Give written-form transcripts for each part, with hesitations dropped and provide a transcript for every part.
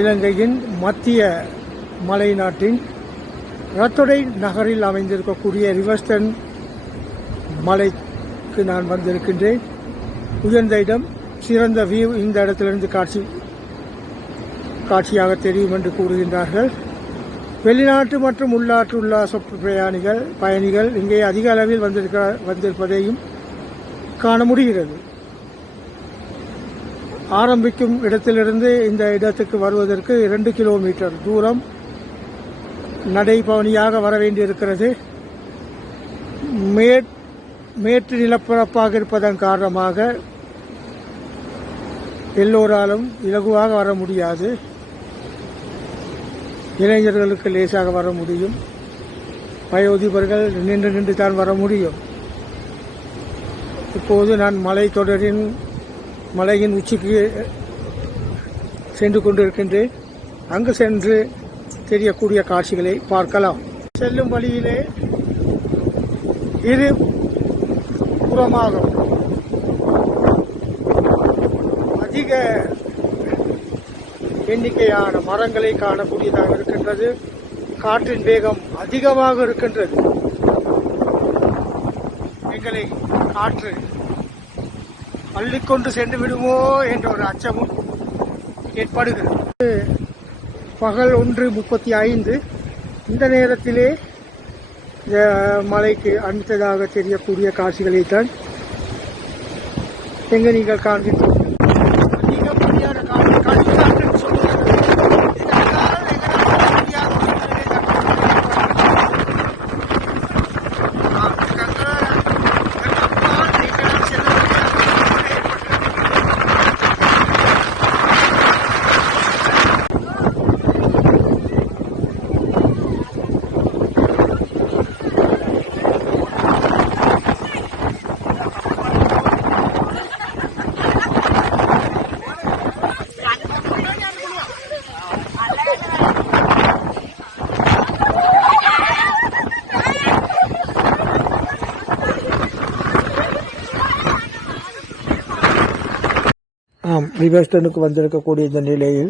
இலங்கையின் மத்திய மலை நாட்டின் ரத்தொடை நகரில் அமைந்திருக்கக்கூடிய ரிவர்ஸ்டன் மலைக்கு நான் வந்திருக்கின்றேன். உயர்ந்த இடம், சிறந்த வியூ இந்த இடத்திலிருந்து காட்சியாக தெரியும் என்று கூறுகின்றார்கள். வெளிநாட்டு மற்றும் உள்நாட்டு உல்லாச பயணிகள் இங்கே அதிக அளவில் வந்திருப்பதையும் காண முடிகிறது. ஆரம்பிக்கும் இடத்திலிருந்து இந்த இடத்துக்கு வருவதற்கு 2 கிலோமீட்டர் தூரம் நடைபவனியாக வர வேண்டியிருக்கிறது. மேட்டு நிலப்பரப்பாக இருப்பதன் காரணமாக எல்லோராலும் இலகுவாக வர முடியாது. இளைஞர்களுக்கு லேசாக வர முடியும். வயோதிபர்கள் நின்று தான் வர முடியும். இப்போது நான் மலையின் உச்சிக்கு சென்று கொண்டிருக்கின்றேன். அங்கு சென்று தெரியக்கூடிய காட்சிகளை பார்க்கலாம். செல்லும் வழியிலே இரு புறமாக அதிக எண்ணிக்கையான மரங்களை காணக்கூடியதாக இருக்கின்றது. காற்றின் வேகம் அதிகமாக இருக்கின்றது. எங்களை காற்று அள்ளிக்கொண்டு சென்று விடுமோ என்ற ஒரு அச்சமும் ஏற்படுகிறது. பகல் 1:35. இந்த நேரத்திலே மலைக்கு அடுத்ததாக தெரியக்கூடிய காட்சிகளைத்தான் எங்க நீங்கள் காண்கிறீர்கள். ரிவர்ஸ்டனுக்கு வந்திருக்கக்கூடிய இந்த நிலையில்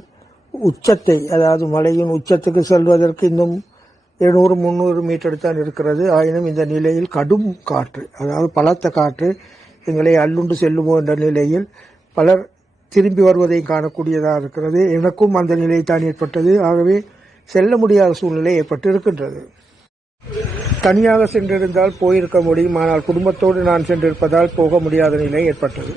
உச்சத்தை, அதாவது மலையின் உச்சத்துக்கு செல்வதற்கு இன்னும் 200-300 மீட்டர் தான் இருக்கிறது. ஆயினும் இந்த நிலையில் கடும் காற்று, அதாவது பலத்த காற்று எங்களை அள்ளுண்டு செல்லுமோ என்ற நிலையில் பலர் திரும்பி வருவதை காணக்கூடியதாக இருக்கிறது. எனக்கும் அந்த நிலை தான் ஏற்பட்டது. ஆகவே செல்ல முடியாத சூழ்நிலை ஏற்பட்டு இருக்கின்றது. தனியாக சென்றிருந்தால் போயிருக்க முடியும். ஆனால் குடும்பத்தோடு நான் சென்றிருப்பதால் போக முடியாத நிலை ஏற்பட்டது.